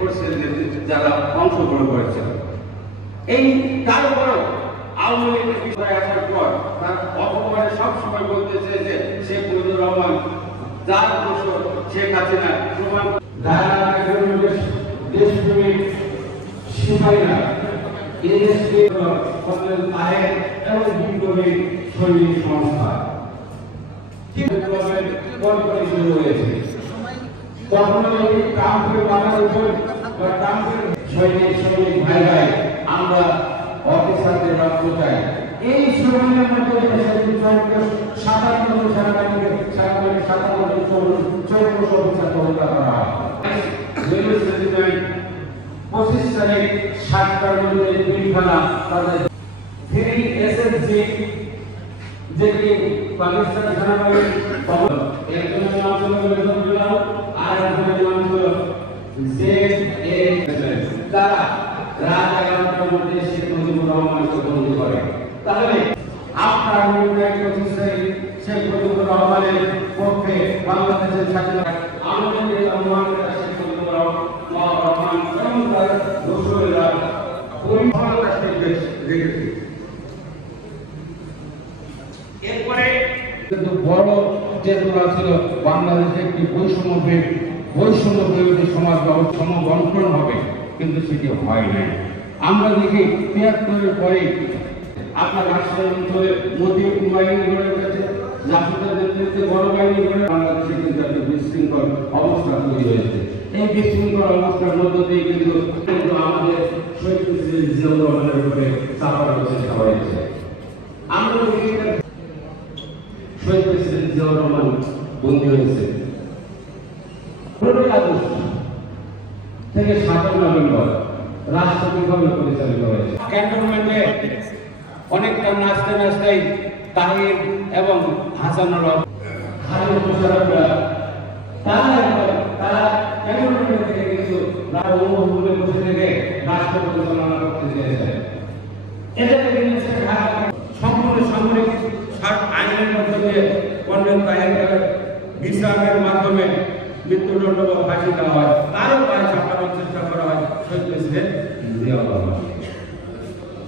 করছেন যারা অংশগ্রহণ করেছেন। এই তারপরও আওয়ামী লীগের বিষয়ে আসার পর তার অপমানে সবসময় বলতেছে যে শেখ মুজিবুর রহমান যার দোষর শেখ হাসিনা প্রমাণ দেশপ্রেমিক সিপাহীরা এদেশকে এবং বিপ্লবী সৈনিক সংস্থা শুরু হয়েছে। তখন এই ট্রাম্পের মাথার উপর বা ট্রাম্পের সৈনিক ভাই ভাই আমরা অফিসারদের রক্ত চাই। এই সময়ের মধ্যে 57 অফিসার হত্যা করা হয়। 25 তারিখ 7টার মধ্যে পিলখানা তাদের এসএসজি যেটি পাকিস্তান সেনাবাহিনীর একজনের নাম ছিল মেজর আর একজনের নাম ছিল তারা রাত 11টার মধ্যে শেখ মুজিবুর রহমানকে বন্দী করে। তাহলে আপনার শেখ মুজিবুর রহমানের পক্ষে বাংলাদেশের স্বাধীনতা আন্দোলনের সম্মানটা শেখ মুজিবুর রহমান এবং তার দোসরেরা পরিমাণটা রেখেছে। এরপরে কিন্তু বড় চেতনা ছিল বাংলাদেশে একটি বৈষম্য বিরোধী সমাজ ব্যবস্থা গঠন হবে, কিন্তু সেটি হয় নাই। আমরা দেখি ৭৩-এর পরে আপনার রাজশাহী অঞ্চলে মতিউর বাহিনী গড়ে উঠেছে, জাসদের নেতৃত্বে বড় বাহিনী গড়ে বাংলাদেশে কিন্তু একটা বিশৃঙ্খল অবস্থা তৈরি হয়েছে। এই বিশৃঙ্খল অবস্থার মধ্য দিয়ে কিন্তু আমাদের শহীদ প্রেসিডেন্ট জিয়াউর রহমানের উপরে চাপার চেষ্টা হয়েছে। আমরা দেখি শহীদ প্রেসিডেন্ট জিয়াউর রহমান বন্দী হয়েছে 15 আগস্ট থেকে 7 নভেম্বর রাষ্ট্রপতিভাবে পরিচালিত হয়েছে। ক্যান্টনমেন্টে অনেকটা নাচতে নাচতেই তাহির এবং হাসানুর তারা ক্যান্টনমেন্ট থেকে কিন্তু বসে থেকে রাষ্ট্র পরিচালনা করতে চেয়েছে। এটাকে সম্পূর্ণ সামরিক আইনের মধ্যে দিয়ে কর্নেল তাহিরের বিশ্রামের মাধ্যমে মৃত্যুদণ্ড বা ফাঁসি দেওয়া হয়, তারও পায়ে চাপানোর চেষ্টা করা হয় শহীদ প্রেসিডেন্ট জিয়াউর রহমান।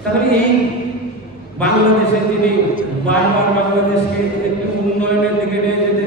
তাহলে এই বাংলাদেশে তিনি বারবার বাংলাদেশকে একটি উন্নয়নের দিকে নিয়ে যেতে